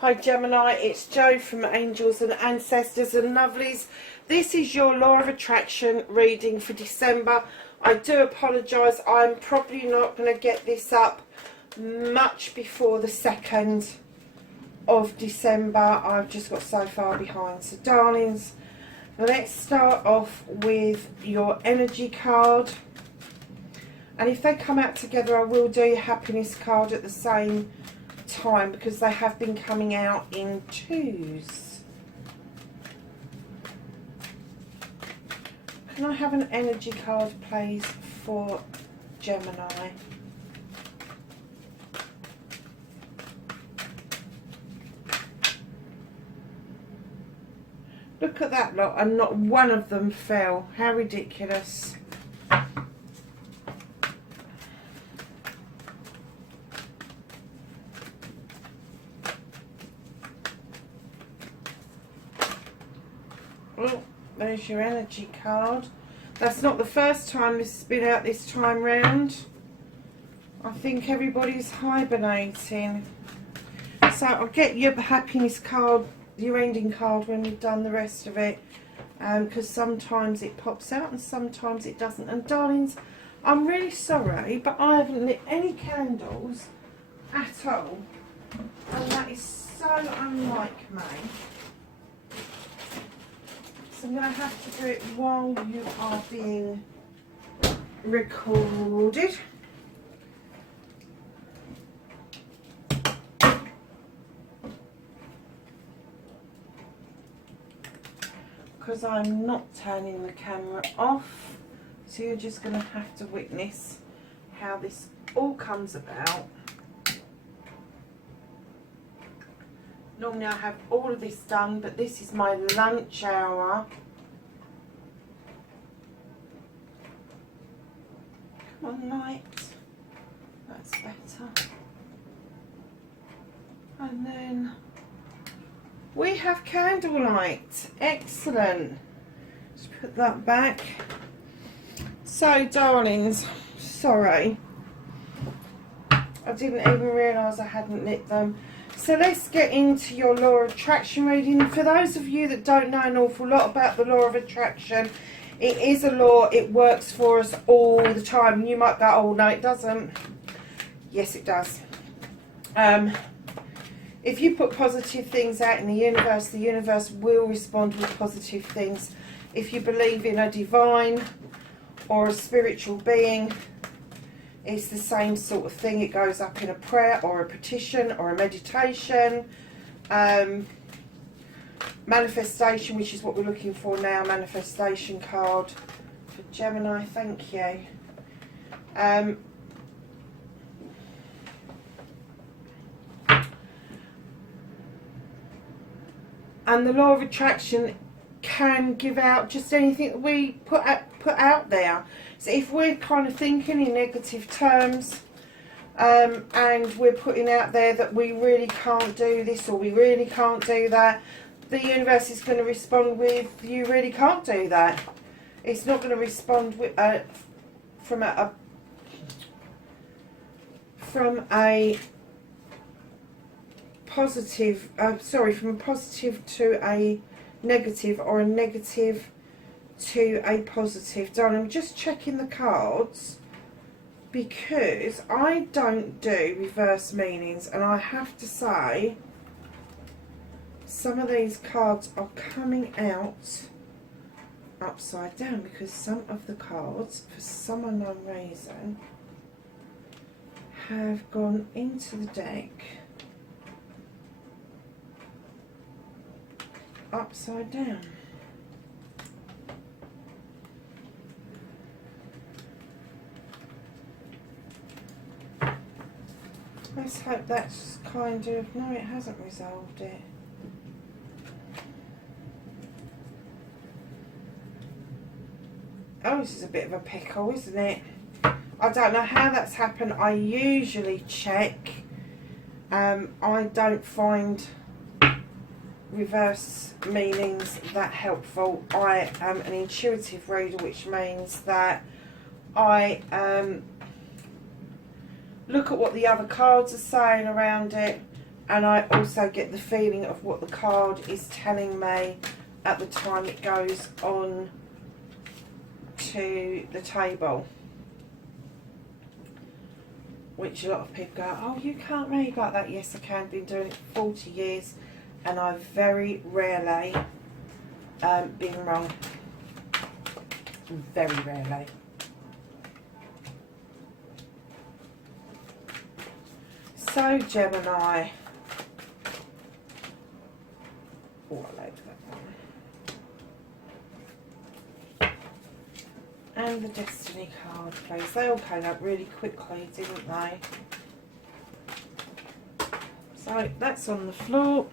Hi Gemini, it's Jo from Angels and Ancestors and Lovelies. This is your Law of Attraction reading for December. I do apologise, I'm probably not going to get this up much before the 2nd of December. I've just got so far behind. So darlings, let's start off with your energy card. And if they come out together, I will do your happiness card at the same time because they have been coming out in twos. Can I have an energy card please for Gemini? Look at that lot, and not one of them fell. How ridiculous. Oh, there's your energy card. That's not the first time this has been out this time round. I think everybody's hibernating. So I'll get your happiness card, your ending card, when we've done the rest of it. Because sometimes it pops out and sometimes it doesn't. And darlings, I'm really sorry, but I haven't lit any candles at all. And that is so unlike me. So I'm going to have to do it while you are being recorded. Because I'm not turning the camera off. So you're just going to have to witness how this all comes about. Normally I have all of this done, but this is my lunch hour. Come on, light. That's better. And then we have candlelight. Excellent. Just put that back. So, darlings, sorry. I didn't even realise I hadn't lit them. So let's get into your Law of Attraction reading. For those of you that don't know an awful lot about the Law of Attraction, it is a law. It works for us all the time. You might go, oh no it doesn't. Yes it does. If you put positive things out in the universe will respond with positive things. If you believe in a divine or a spiritual being, it's the same sort of thing. It goes up in a prayer or a petition or a meditation. Manifestation, which is what we're looking for now. Manifestation card for Gemini. Thank you. And the Law of Attraction can give out just anything that we put out there. So if we're kind of thinking in negative terms, and we're putting out there that we really can't do this or we really can't do that, the universe is going to respond with, you really can't do that. It's not going to respond with from a positive, from a positive to a negative, or a negative to a positive. Darling, I'm just checking the cards because I don't do reverse meanings, and I have to say some of these cards are coming out upside down because some of the cards, for some unknown reason, have gone into the deck upside down. Let's hope that's kind of, no it hasn't resolved it. Oh, this is a bit of a pickle, isn't it? I don't know how that's happened. I usually check. I don't find reverse meanings that helpful. I am an intuitive reader, which means that I look at what the other cards are saying around it, and I also get the feeling of what the card is telling me at the time it goes on to the table. Which a lot of people go, oh, you can't read like that. Yes, I can. Been doing it for 40 years, and I've very rarely been wrong. Very rarely. So, Gemini. Oh, I like that one. And the Destiny card, please. They all came up really quickly, didn't they? So, that's on the floor.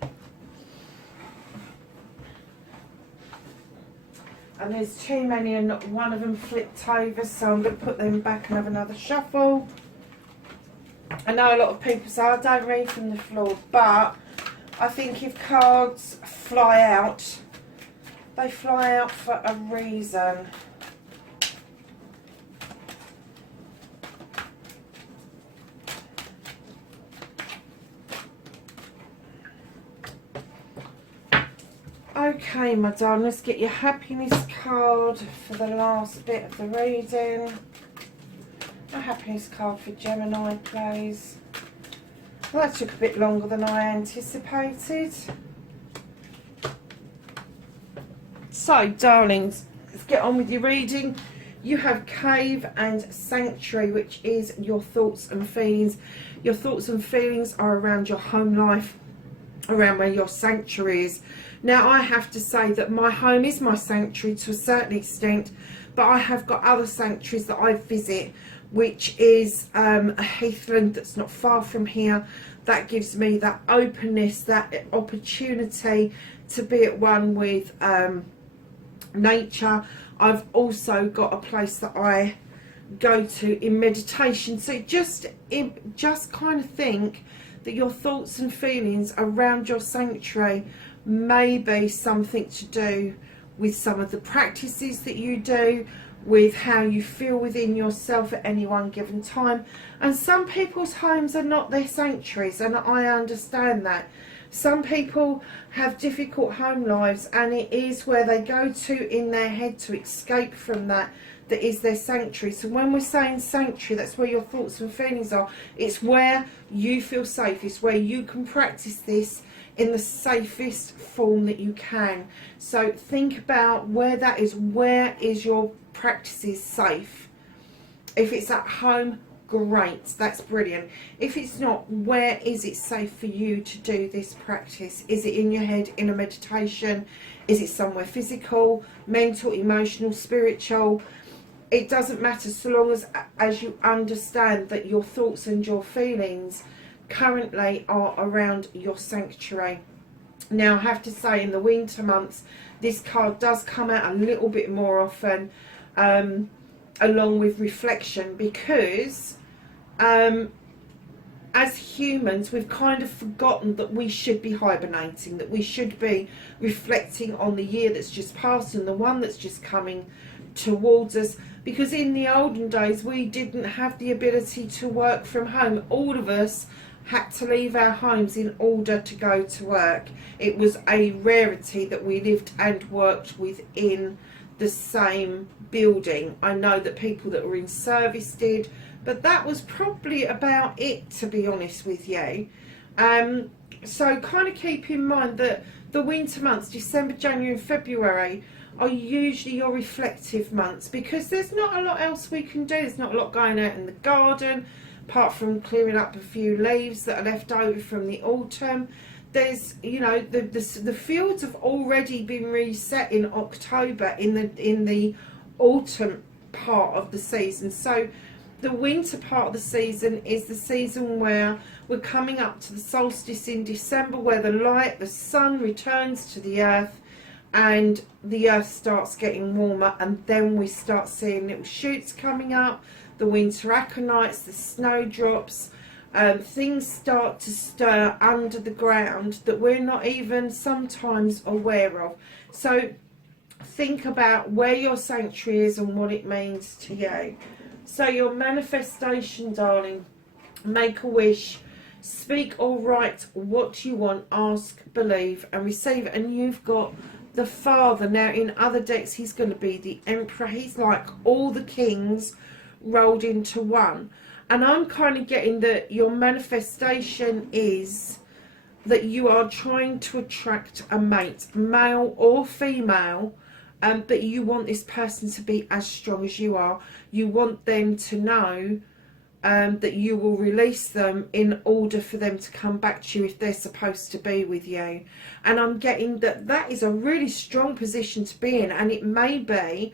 And there's too many and not one of them flipped over, so I'm going to put them back and have another shuffle. I know a lot of people say, I don't read from the floor, but I think if cards fly out, they fly out for a reason. Okay, my darling, let's get your happiness card for the last bit of the reading. A happiness card for Gemini, please. Well, that took a bit longer than I anticipated. So, darlings, let's get on with your reading. You have Cave and Sanctuary, which is your thoughts and feelings. Your thoughts and feelings are around your home life, around where your sanctuary is. Now, I have to say that my home is my sanctuary to a certain extent, but I have got other sanctuaries that I visit, which is a heathland that's not far from here. That gives me that openness, that opportunity to be at one with nature. I've also got a place that I go to in meditation. So just kind of think that your thoughts and feelings around your sanctuary may be something to do with some of the practices that you do, with how you feel within yourself at any one given time. And some people's homes are not their sanctuaries, and I understand that. Some people have difficult home lives, and it is where they go to in their head to escape from that is their sanctuary. So when we're saying sanctuary, that's where your thoughts and feelings are. It's where you feel safe. It's where you can practice this in the safest form that you can. So think about where that is. Where is your practices safe? If it's at home, great, that's brilliant. If it's not, where is it safe for you to do this practice? Is it in your head, in a meditation? Is it somewhere physical, mental, emotional, spiritual? It doesn't matter, so long as you understand that your thoughts and your feelings currently are around your sanctuary. Now, I have to say, in the winter months, this card does come out a little bit more often, along with reflection, because as humans, we've kind of forgotten that we should be hibernating, that we should be reflecting on the year that's just passed and the one that's just coming towards us. Because in the olden days, we didn't have the ability to work from home. All of us had to leave our homes in order to go to work. It was a rarity that we lived and worked within the same building. I know that people that were in service did, but that was probably about it, to be honest with you. So kind of keep in mind that the winter months, December, January and February, are usually your reflective months, because there's not a lot else we can do. There's not a lot going out in the garden, apart from clearing up a few leaves that are left over from the autumn. There's, you know, the fields have already been reset in October, in the autumn part of the season. So the winter part of the season is the season where we're coming up to the solstice in December, where the light, the sun returns to the earth, and the earth starts getting warmer, and then we start seeing little shoots coming up. the winter aconites, the snowdrops. Things start to stir under the ground that we're not even sometimes aware of. So think about where your sanctuary is and what it means to you. So your manifestation, darling, make a wish, speak or write what you want, ask, believe and receive. And you've got the Father. Now in other decks he's going to be the Emperor. He's like all the kings rolled into one. And I'm kind of getting that your manifestation is that you are trying to attract a mate, male or female, but you want this person to be as strong as you are. You want them to know that you will release them in order for them to come back to you if they're supposed to be with you. And I'm getting that that is a really strong position to be in, and it may be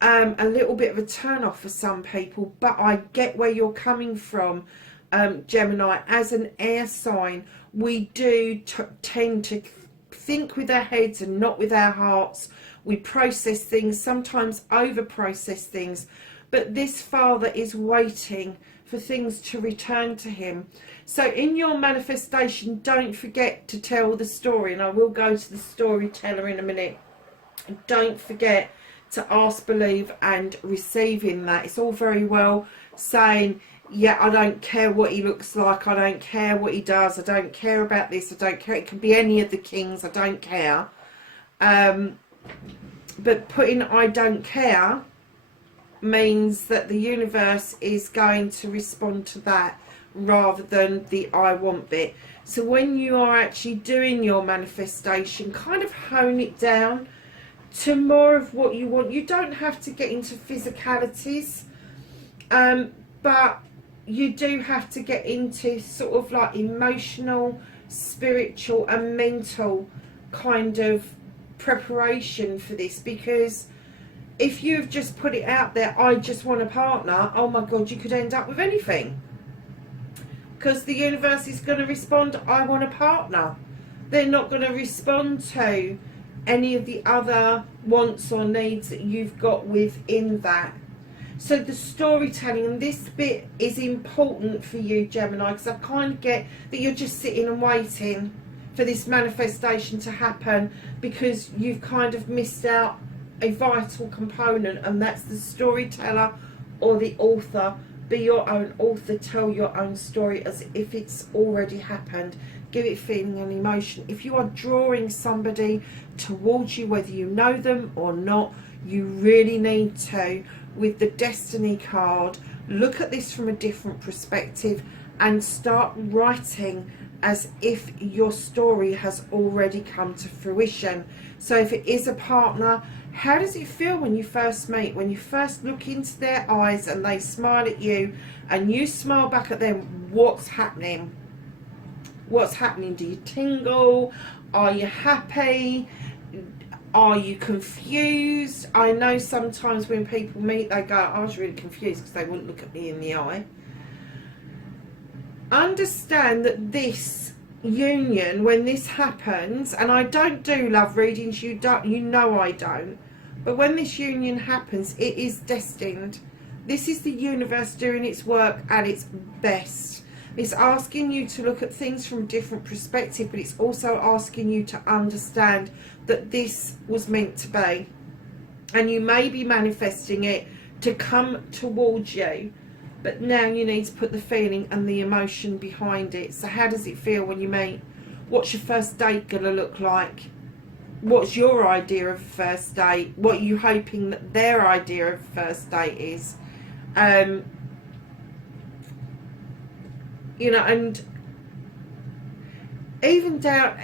a little bit of a turn off for some people, but I get where you're coming from, Gemini. As an air sign, we do tend to think with our heads and not with our hearts. We process things, sometimes over process things, but this Father is waiting for things to return to him. So in your manifestation, don't forget to tell the story, and I will go to the storyteller in a minute. Don't forget to ask, believe and receive in that. It's all very well saying, yeah, I don't care what he looks like, I don't care what he does, I don't care about this, I don't care, it can be any of the kings, I don't care. But putting I don't care means that the universe is going to respond to that rather than the I want bit. So when you are actually doing your manifestation, kind of hone it down to more of what you want. You don't have to get into physicalities, but you do have to get into sort of like emotional, spiritual and mental kind of preparation for this. Because if you've just put it out there, I just want a partner, oh my God, you could end up with anything. Because the universe is going to respond, I want a partner. They're not going to respond to any of the other wants or needs that you've got within that. So the storytelling, and this bit is important for you, Gemini, because I kind of get that you're just sitting and waiting for this manifestation to happen because you've kind of missed out a vital component, and that's the storyteller or the author. Be your own author, tell your own story as if it's already happened. Give it feeling and emotion. If you are drawing somebody towards you, whether you know them or not, you really need to, with the Destiny card, look at this from a different perspective and start writing as if your story has already come to fruition. So if it is a partner, how does it feel when you first meet, when you first look into their eyes and they smile at you and you smile back at them? What's happening? What's happening? Do you tingle? Are you happy? Are you confused? I know sometimes when people meet, they go, I was really confused, because they wouldn't look at me in the eye. Understand that this union, when this happens, and I don't do love readings, you know I don't, but when this union happens, it is destined. This is the universe doing its work at its best. It's asking you to look at things from a different perspective, but it's also asking you to understand that this was meant to be. And you may be manifesting it to come towards you, but now you need to put the feeling and the emotion behind it. So how does it feel when you meet? What's your first date going to look like? What's your idea of a first date? What are you hoping that their idea of a first date is? You know, and even down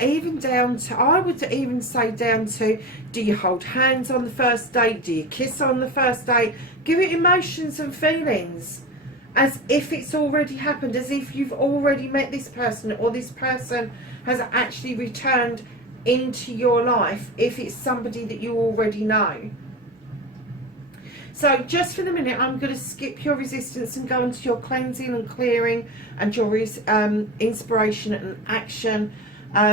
to, I would even say down to, do you hold hands on the first date? Do you kiss on the first date? Give it emotions and feelings as if it's already happened, as if you've already met this person, or this person has actually returned into your life, if it's somebody that you already know. So just for the minute, I'm going to skip your resistance and go into your cleansing and clearing and your inspiration and action,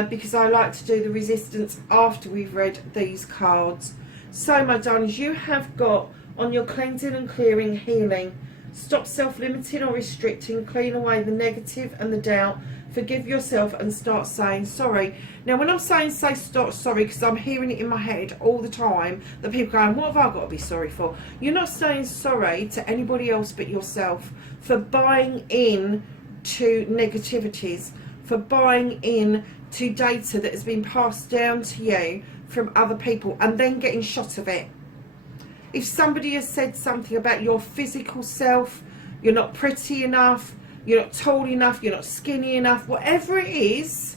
because I like to do the resistance after we've read these cards. So my darlings, you have got on your cleansing and clearing healing Stop self-limiting or restricting. Clean away the negative and the doubt. Forgive yourself and start saying sorry. Now, when I'm saying start sorry, because I'm hearing it in my head all the time, that people going, what have I got to be sorry for? You're not saying sorry to anybody else but yourself for buying in to negativities, for buying in to data that has been passed down to you from other people and then getting shot of it. If somebody has said something about your physical self, you're not pretty enough, you're not tall enough, you're not skinny enough, whatever it is,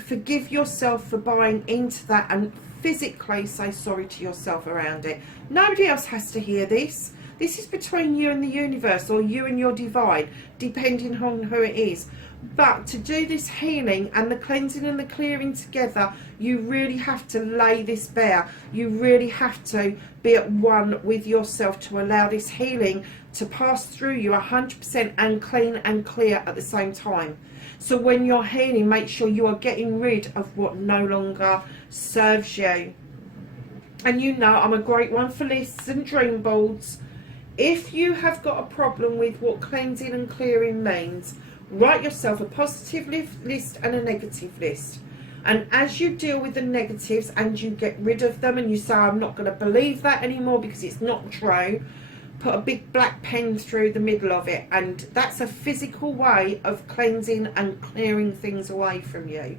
forgive yourself for buying into that and physically say sorry to yourself around it. Nobody else has to hear this. This is between you and the universe, or you and your divine, depending on who it is. But to do this healing and the cleansing and the clearing together, you really have to lay this bare. You really have to be at one with yourself to allow this healing to pass through you 100% and clean and clear at the same time. So when you're healing, make sure you are getting rid of what no longer serves you. And you know I'm a great one for lists and dream boards. If you have got a problem with what cleansing and clearing means, write yourself a positive list and a negative list. And as you deal with the negatives and you get rid of them and you say, I'm not going to believe that anymore because it's not true, put a big black pen through the middle of it. And that's a physical way of cleansing and clearing things away from you.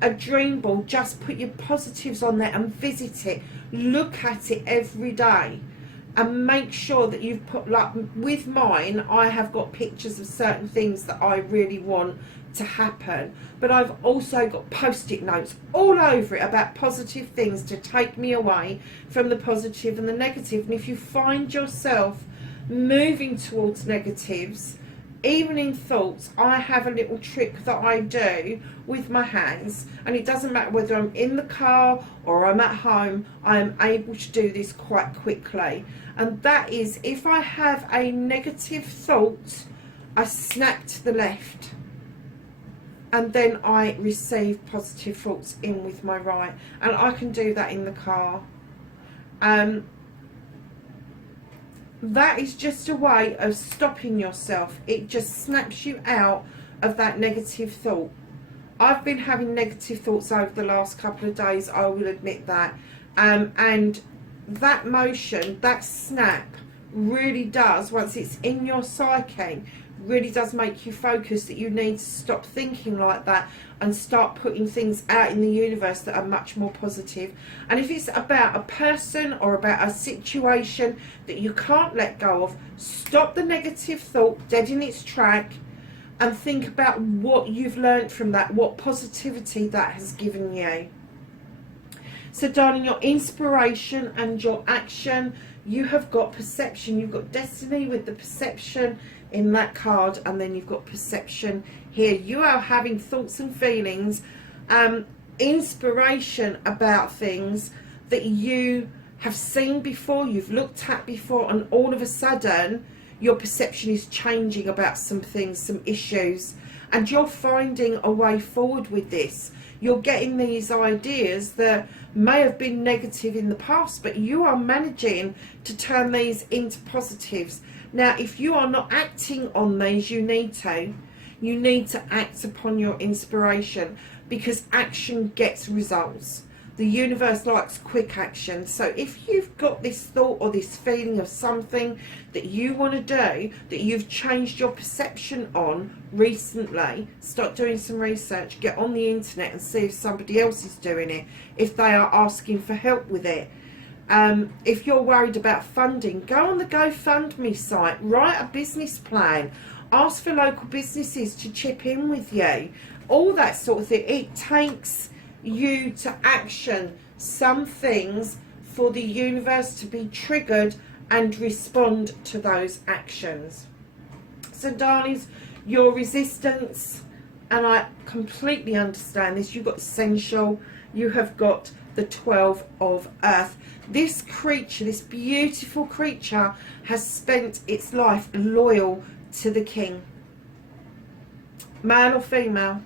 A dream board, just put your positives on there and visit it. Look at it every day. And make sure that you've put, like with mine, I have got pictures of certain things that I really want to happen. But I've also got post-it notes all over it about positive things to take me away from the positive and the negative. And if you find yourself moving towards negatives, even in thoughts, I have a little trick that I do with my hands, and it doesn't matter whether I'm in the car or I'm at home, I am able to do this quite quickly. And that is, if I have a negative thought, I snap to the left and then I receive positive thoughts in with my right, and I can do that in the car. That is just a way of stopping yourself. It just snaps you out of that negative thought. I've been having negative thoughts over the last couple of days, I will admit that. And that motion, that snap, really does, once it's in your psyche, really does make you focus that you need to stop thinking like that and start putting things out in the universe that are much more positive. And if it's about a person or about a situation that you can't let go of, stop the negative thought dead in its track and think about what you've learned from that, what positivity that has given you. So darling, your inspiration and your action, you have got perception. You've got destiny with the perception in that card, and then you've got perception here. You are having thoughts and feelings, inspiration about things that you have seen before, you've looked at before, and all of a sudden your perception is changing about some things, some issues, and you're finding a way forward with this. You're getting these ideas that may have been negative in the past, but you are managing to turn these into positives. Now, if you are not acting on these, you need to act upon your inspiration, because action gets results. The universe likes quick action. So if you've got this thought or this feeling of something that you want to do, that you've changed your perception on recently, start doing some research, get on the internet and see if somebody else is doing it, if they are asking for help with it. If you're worried about funding, go on the GoFundMe site, write a business plan, ask for local businesses to chip in with you, all that sort of thing. It takes you to action some things for the universe to be triggered and respond to those actions. So darlings, your resistance, and I completely understand this, you've got essential, you have got the 12 of earth. This creature, this beautiful creature, has spent its life loyal to the king. Male or female,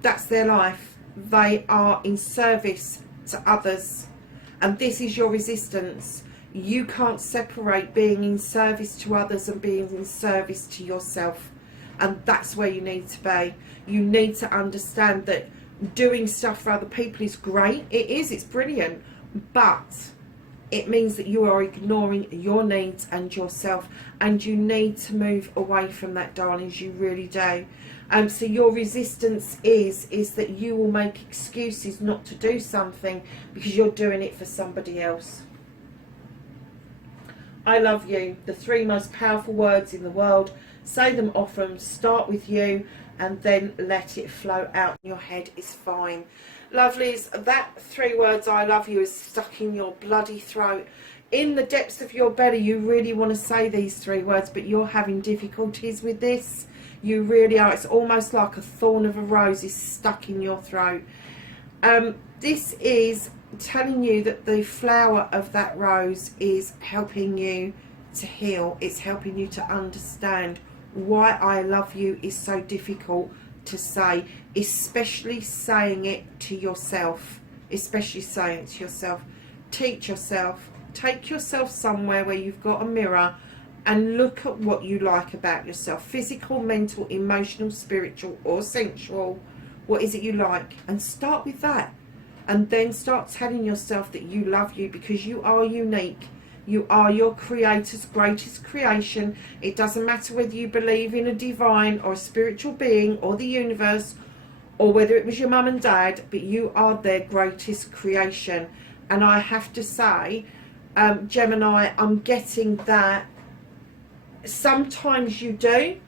that's their life. They are in service to others, and this is your resistance. you can't separate being in service to others and being in service to yourself. And that's where you need to be. You need to understand that doing stuff for other people is great. It is, it's brilliant. But it means that you are ignoring your needs and yourself. And you need to move away from that, darlings. You really do. So your resistance is that you will make excuses not to do something because you're doing it for somebody else. I love you. The 3 most powerful words in the world. Say them often. Start with you and then let it flow out. Your head is fine. Lovelies, that 3 words, I love you, is stuck in your bloody throat. In the depths of your belly, you really want to say these 3 words, but you're having difficulties with this. You really are. It's almost like a thorn of a rose is stuck in your throat. This is telling you that the flower of that rose is helping you to heal. It's helping you to understand why I love you is so difficult to say, especially saying it to yourself. Especially saying it to yourself. Teach yourself. Take yourself somewhere where you've got a mirror and look at what you like about yourself. Physical, mental, emotional, spiritual or sensual. What is it you like? And start with that. And then start telling yourself that you love you, because you are unique. You are your creator's greatest creation. It doesn't matter whether you believe in a divine or a spiritual being or the universe, or whether it was your mum and dad, but you are their greatest creation. And I have to say, Gemini, I'm getting that sometimes you do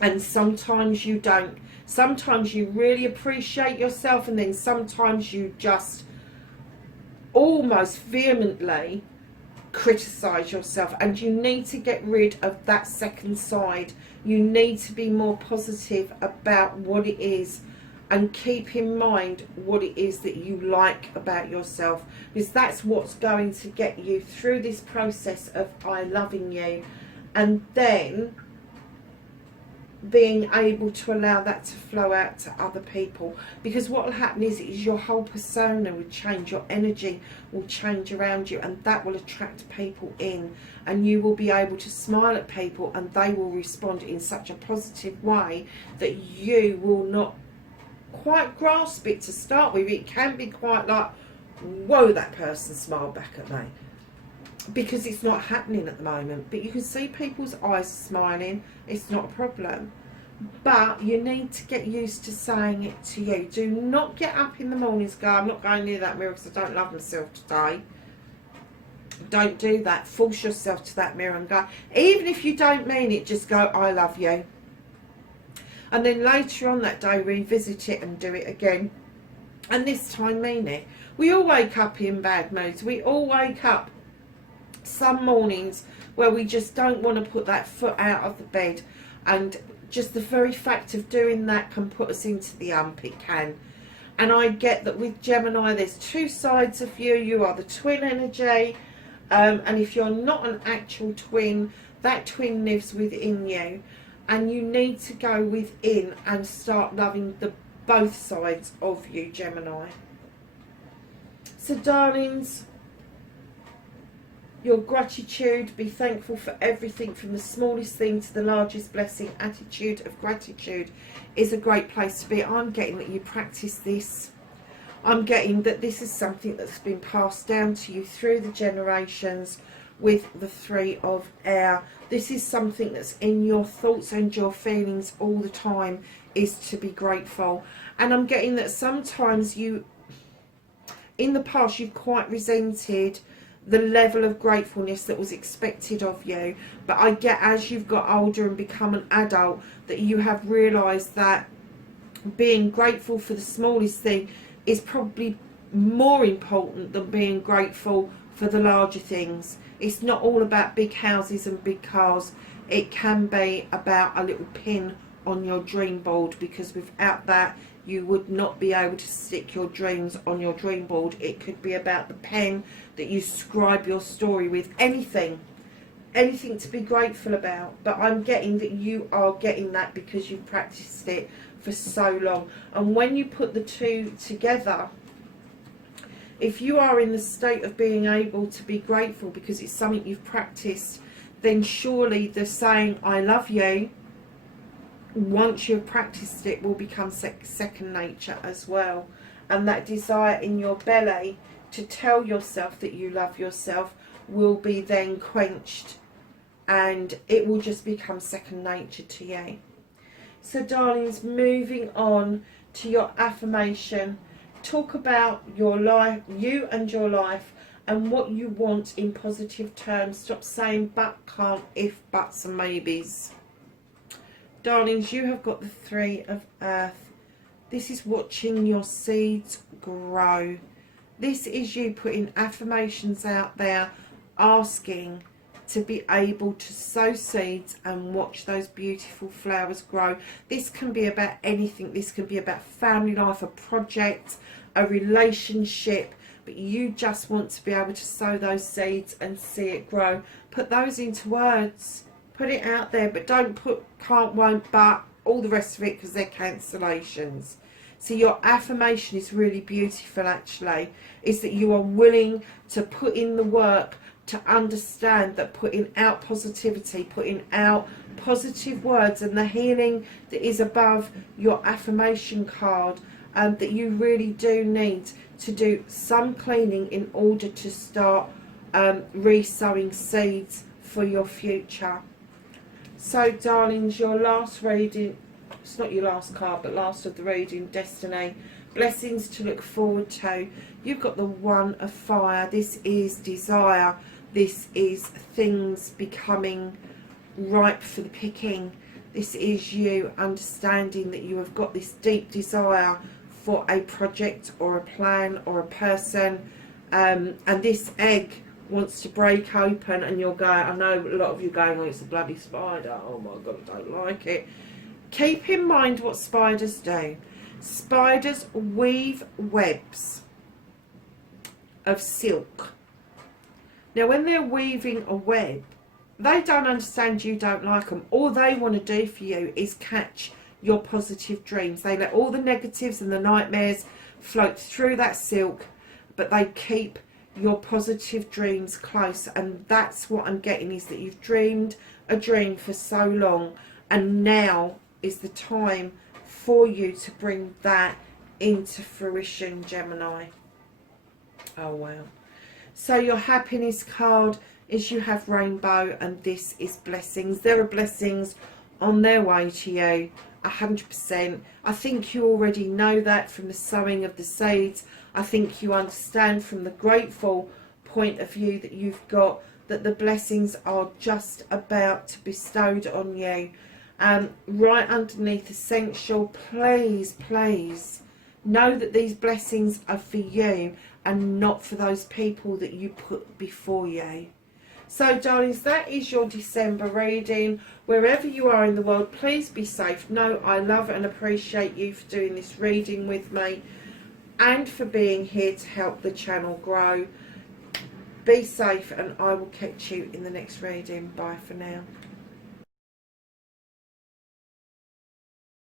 and sometimes you don't. Sometimes you really appreciate yourself, and then sometimes you just almost vehemently criticize yourself, and you need to get rid of that second side. You need to be more positive about what it is and keep in mind what it is that you like about yourself, because that's what's going to get you through this process of I loving you, and then being able to allow that to flow out to other people. Because what will happen is your whole persona will change, your energy will change around you, and that will attract people in, and you will be able to smile at people and they will respond in such a positive way that you will not quite grasp it to start with. It can be quite like, whoa, that person smiled back at me, because it's not happening at the moment. But you can see people's eyes smiling. It's not a problem. But you need to get used to saying it to you. Do not get up in the mornings and go, I'm not going near that mirror because I don't love myself today. Don't do that. Force yourself to that mirror and go, even if you don't mean it, just go, I love you. And then later on that day, revisit it and do it again. And this time mean it. We all wake up in bad moods. We all wake up some mornings where we just don't want to put that foot out of the bed, and just the very fact of doing that can put us into the ump. It can. And I get that with Gemini there's 2 sides of you. You are the twin energy, and if you're not an actual twin, that twin lives within you, and you need to go within and start loving both sides of you, Gemini. So darlings, your gratitude, be thankful for everything from the smallest thing to the largest blessing. Attitude of gratitude is a great place to be. I'm getting that you practice this. I'm getting that this is something that's been passed down to you through the generations with the 3 of air. This is something that's in your thoughts and your feelings all the time, is to be grateful. And I'm getting that sometimes you, in the past, you've quite resented the level of gratefulness that was expected of you. But I get, as you've got older and become an adult, that you have realised that being grateful for the smallest thing is probably more important than being grateful for the larger things. It's not all about big houses and big cars. It can be about a little pin on your dream board, because without that you would not be able to stick your dreams on your dream board. It could be about the pen that you scribe your story with. Anything to be grateful about. But I'm getting that you are getting that because you've practiced it for so long. And when you put the 2 together, If you are in the state of being able to be grateful because it's something you've practiced, then surely the saying I love you, once you've practiced it, will become second nature as well. And that desire in your belly to tell yourself that you love yourself will be then quenched, and it will just become second nature to you. So darlings, moving on to your affirmation, talk about your life, you and your life, and what you want in positive terms. Stop saying but, can't, if, buts and maybes. Darlings, you have got the 3 of Earth. This is watching your seeds grow. This is you putting affirmations out there, asking to be able to sow seeds and watch those beautiful flowers grow. This can be about anything. This can be about family life, a project, a relationship, but you just want to be able to sow those seeds and see it grow. Put those into words. Put it out there, but don't put can't, won't, but, all the rest of it, because they're cancellations. So your affirmation is really beautiful, actually. Is that you are willing to put in the work to understand that putting out positivity, putting out positive words and the healing that is above your affirmation card, that you really do need to do some cleaning in order to start re-sowing seeds for your future. So darlings, your last reading, it's not your last card, but last of the reading, Destiny, blessings to look forward to. You've got the 1 of Fire. This is desire. This is things becoming ripe for the picking. This is you understanding that you have got this deep desire for a project or a plan or a person, and this egg wants to break open, and you're going, I know a lot of you going, oh, it's a bloody spider, oh my god, I don't like it. Keep in mind what spiders do. Spiders weave webs of silk. Now when they're weaving a web, they don't understand you don't like them. All they want to do for you is catch your positive dreams. They let all the negatives and the nightmares float through that silk, but they keep your positive dreams close. And that's what I'm getting, is that you've dreamed a dream for so long, and now is the time for you to bring that into fruition, Gemini. Oh wow. So your happiness card is you have rainbow, and this is blessings. There are blessings on their way to you, 100%. I think you already know that from the sowing of the seeds. I think you understand from the grateful point of view that you've got, that the blessings are just about to be bestowed on you. Right underneath essential, please, please know that these blessings are for you and not for those people that you put before you. So darlings, that is your December reading. Wherever you are in the world, please be safe. Know I love and appreciate you for doing this reading with me and for being here to help the channel grow. Be safe, and I will catch you in the next reading. Bye for now.